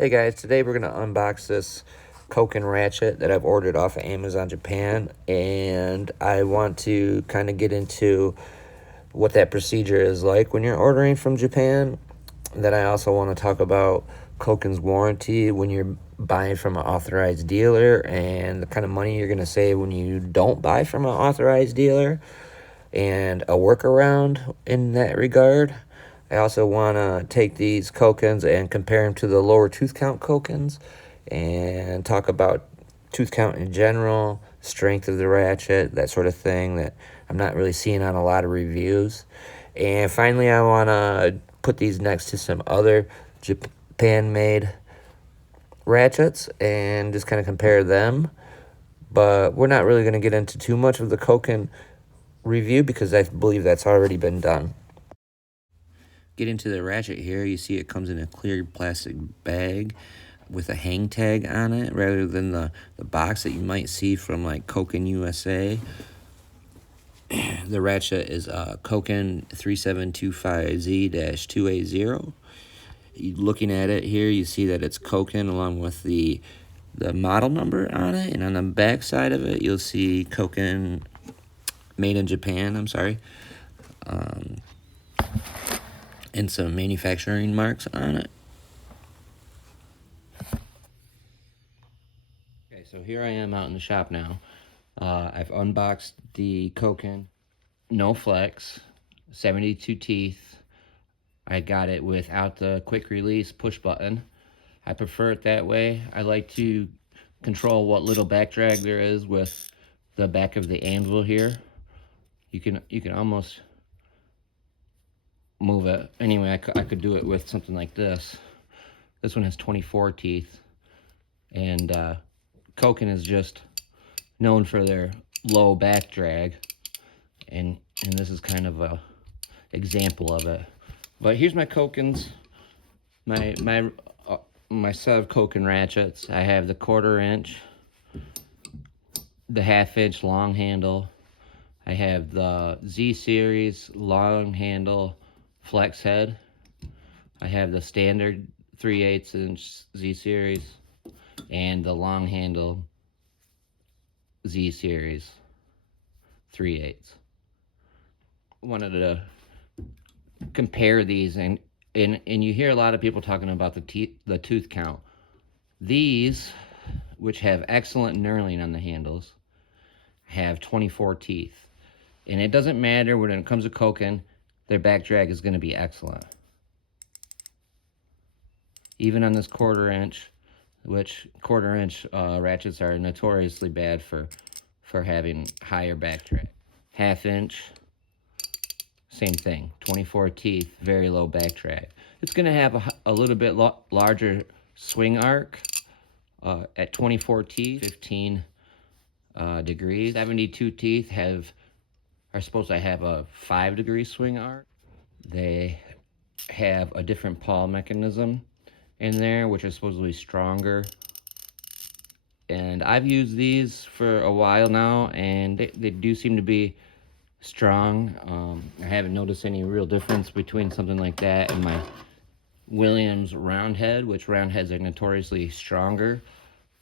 Hey guys, today we're going to unbox this Koken ratchet that I've ordered off of Amazon Japan, and I want to kind of get into what that procedure is like when you're ordering from Japan. Then I also want to talk about Koken's warranty when you're buying from an authorized dealer and the kind of money you're going to save when you don't buy from an authorized dealer and a workaround in that regard. I also want to take these Kokens and compare them to the lower tooth count Kokens and talk about tooth count in general, strength of the ratchet, that sort of thing that I'm not really seeing on a lot of reviews. And finally, I want to put these next to some other Japan-made ratchets and just kind of compare them. But we're not really going to get into too much of the Koken review because I believe that's already been done. Get into the ratchet here, you see it comes in a clear plastic bag with a hang tag on it rather than the box that you might see from like Koken USA. The ratchet is Koken 3725Z-280. Looking at it here, you see that it's Koken along with the model number on it, and on the back side of it you'll see Koken made in Japan, and some manufacturing marks on it. Okay, so here I am out in the shop now. I've unboxed the Koken No Flex 72 teeth. I got it without the quick release push button. I prefer it that way. I like to control what little back drag there is with the back of the anvil here. You can almost move it. Anyway, I could do it with something like this. This one has 24 teeth, and Koken is just known for their low back drag, and this is kind of a example of it. But here's my Kokens, my set of Koken ratchets. I have the 1/4 inch, the 1/2 inch long handle. I have the Z series long handle flex head. I have the standard 3/8 inch Z series and the long handle Z series 3/8. Wanted to compare these, and you hear a lot of people talking about the tooth count. These, which have excellent knurling on the handles, have 24 teeth, and it doesn't matter when it comes to Koken, their back drag is going to be excellent. Even on this 1/4 inch, which 1/4 inch ratchets are notoriously bad for having higher back drag. 1/2 inch, same thing, 24 teeth, very low back drag. It's going to have a little bit larger swing arc at 24 teeth, 15 degrees. 72 teeth are supposed to have a 5-degree swing arc. They have a different paw mechanism in there, which is supposedly stronger. And I've used these for a while now, and they do seem to be strong. I haven't noticed any real difference between something like that and my Williams roundhead, which roundheads are notoriously stronger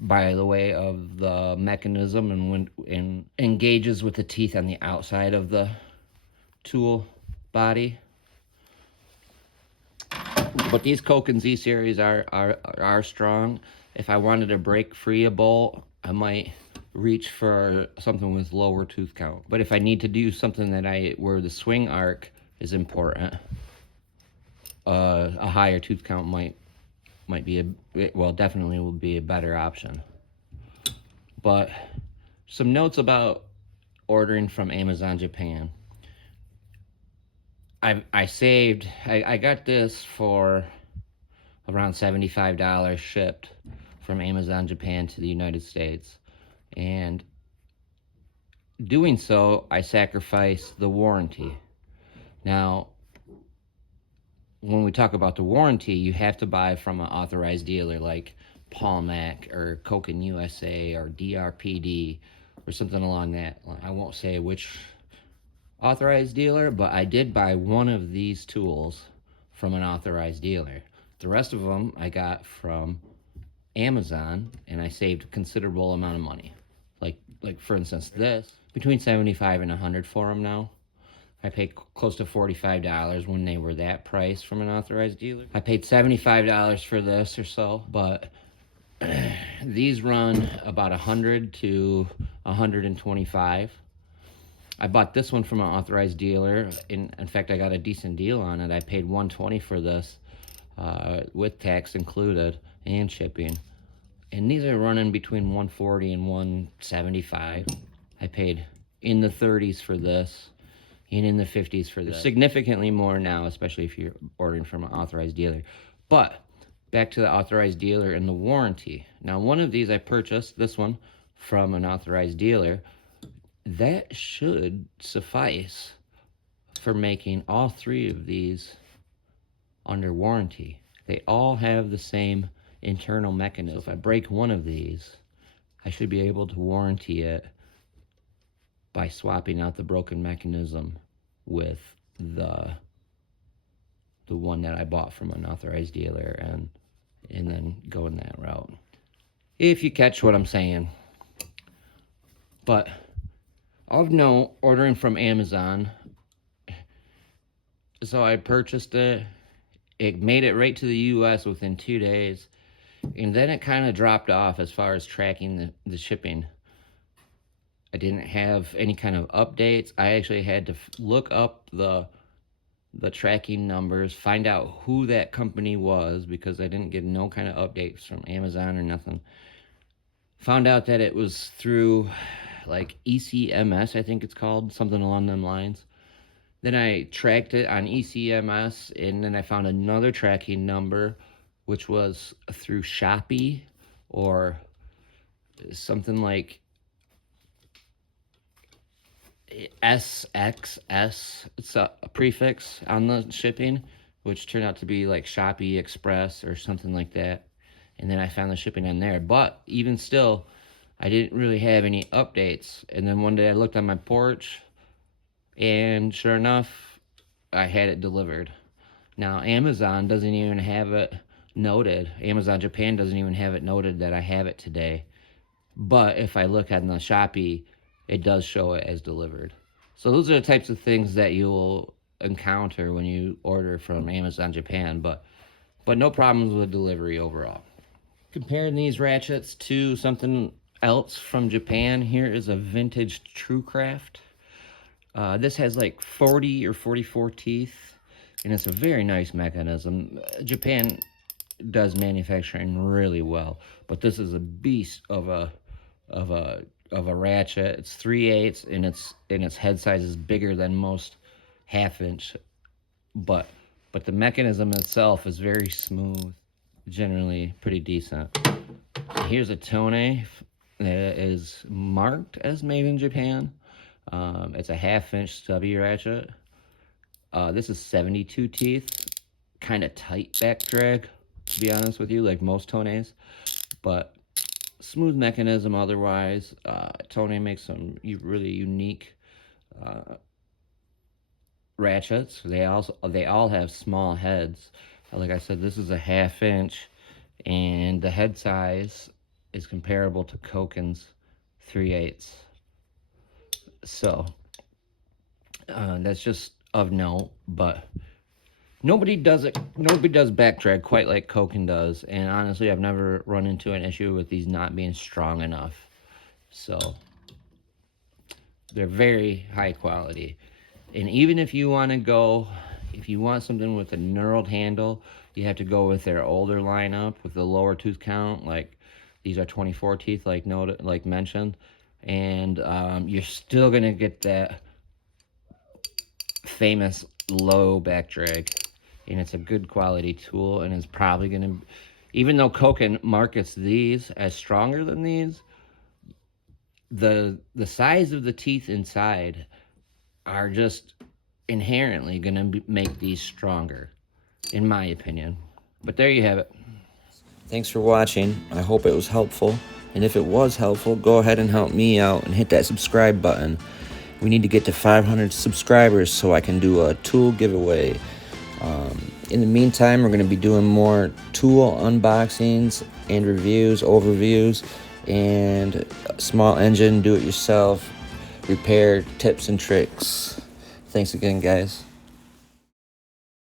by the way of the mechanism and engages with the teeth on the outside of the tool body. But these Koken Z series are strong. If I wanted to break free a bolt, I might reach for something with lower tooth count. But if I need to do something where the swing arc is important, a higher tooth count might be definitely will be a better option. But some notes about ordering from Amazon Japan. I got this for around $75 shipped from Amazon Japan to the United States, and doing so I sacrificed the warranty. Now, when we talk about the warranty, you have to buy from an authorized dealer like Palmac or Koken USA or DRPD or something along that line. I won't say which authorized dealer, but I did buy one of these tools from an authorized dealer. The rest of them I got from Amazon, and I saved a considerable amount of money. Like for instance, this between 75 and 100 for them now. I paid close to $45 when they were that price from an authorized dealer. I paid $75 for this or so, but these run about 100 to 125. I bought this one from an authorized dealer. In fact, I got a decent deal on it. I paid $120 for this, with tax included and shipping. And these are running between 140 and 175. I paid in the 30s for this and in the 50s for this. Significantly more now, especially if you're ordering from an authorized dealer. But back to the authorized dealer and the warranty. Now, one of these I purchased, this one, from an authorized dealer. That should suffice for making all three of these under warranty. They all have the same internal mechanism. So if I break one of these, I should be able to warranty it by swapping out the broken mechanism with the one that I bought from an authorized dealer, and then going that route. If you catch what I'm saying. But of note, ordering from Amazon. So I purchased it. It made it right to the US within 2 days. And then it kind of dropped off as far as tracking the shipping. I didn't have any kind of updates. I actually had to look up the tracking numbers, find out who that company was, because I didn't get no kind of updates from Amazon or nothing. Found out that it was through like ECMS, I think it's called, something along them lines. Then I tracked it on ECMS, and then I found another tracking number, which was through Shopee or something like SXS. It's a prefix on the shipping, which turned out to be like Shopee Express or something like that. And then I found the shipping on there. But even still, I didn't really have any updates. And then one day I looked on my porch, and sure enough, I had it delivered. Now, Amazon doesn't even have it noted. Amazon Japan doesn't even have it noted that I have it today. But if I look on the Shopee, it does show it as delivered. So those are the types of things that you'll encounter when you order from Amazon Japan, but no problems with delivery overall. Comparing these ratchets to something else from Japan, here is a vintage Truecraft. This has like 40 or 44 teeth, and it's a very nice mechanism. Japan does manufacturing really well, but this is a beast of a ratchet. It's 3/8, and its head size is bigger than most 1/2 inch, but the mechanism itself is very smooth, generally pretty decent. Here's a Tone that is marked as made in Japan. It's a 1/2 inch stubby ratchet. This is 72 teeth, kind of tight back drag, to be honest with you, like most Tones, but smooth mechanism otherwise. Tone makes some really unique ratchets. They all have small heads. Like I said, this is a 1/2 inch, and the head size is comparable to Koken's 3/8. So that's just of note. But nobody does back drag quite like Koken does, and honestly, I've never run into an issue with these not being strong enough. So they're very high quality. And even if you want something with a knurled handle, you have to go with their older lineup with the lower tooth count. Like these are 24 teeth, like mentioned, and you're still gonna get that famous low back drag, and it's a good quality tool, and it's probably gonna, even though Koken markets these as stronger than these, the size of the teeth inside are just inherently gonna make these stronger, in my opinion. But there you have it. Thanks for watching. I hope it was helpful. And if it was helpful, go ahead and help me out and hit that subscribe button. We need to get to 500 subscribers so I can do a tool giveaway. In the meantime, we're going to be doing more tool unboxings and reviews, overviews, and small engine do-it-yourself repair tips and tricks. Thanks again, guys.